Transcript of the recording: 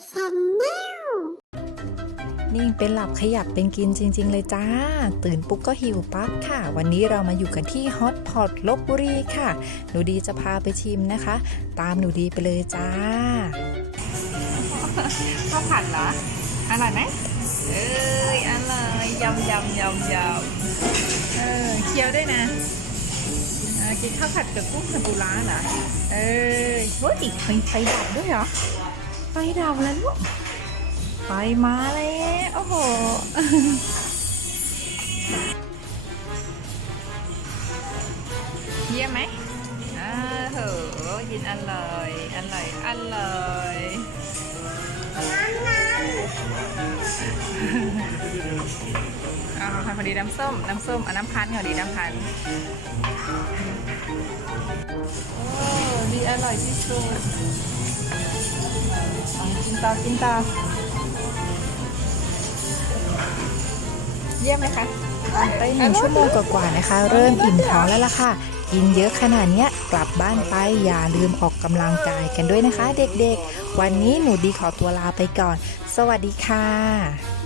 ดีชนแนลนิ่งเป็นหลับขยับเป็นกินจริง ๆ เลยจ้า ตื่นปุ๊บก็หิวปั๊บค่ะ วันนี้เรามาอยู่กันที่ฮอตพอตลบบุรีค่ะ หนูดีจะพาไปชิมนะคะ ตามหนูดีไปเลยจ้าข้าวผัดเหรออร่อยไหมเอ้ยอร่อยยำยำยำยำเออเคี้ยวด้วยนะเออกินข้าวผัดกับกุ้งเทมปุระเหรอเอ้ยเฮ้ยไฟไฟดับด้วยเหรอ ไฟดับแล้วลูกไฟมาแล้วโอ้โหเยี่ยมไหมอ้าวโหยินอร่อยอร่อยอร่อยเอาค่ะพอดีน้ำส้ม น้ำส้มเอาน้ำพันธุ์ค่ะดีน้ำพันโอ้ดีอร่อยที่สุด ต่อกินต่อเยี่ยมไหมคะไปหนึ่งชั่วโมงกว่าๆนะคะ เริ่มอิ่มท้องแล้วล่ะค่ะ กินเยอะขนาดเนี้ยกลับบ้านไปอย่าลืมออกกำลังกายกันด้วยนะคะ เด็กๆ วันนี้หนูดีขอตัวลาไปก่อน สวัสดีค่ะ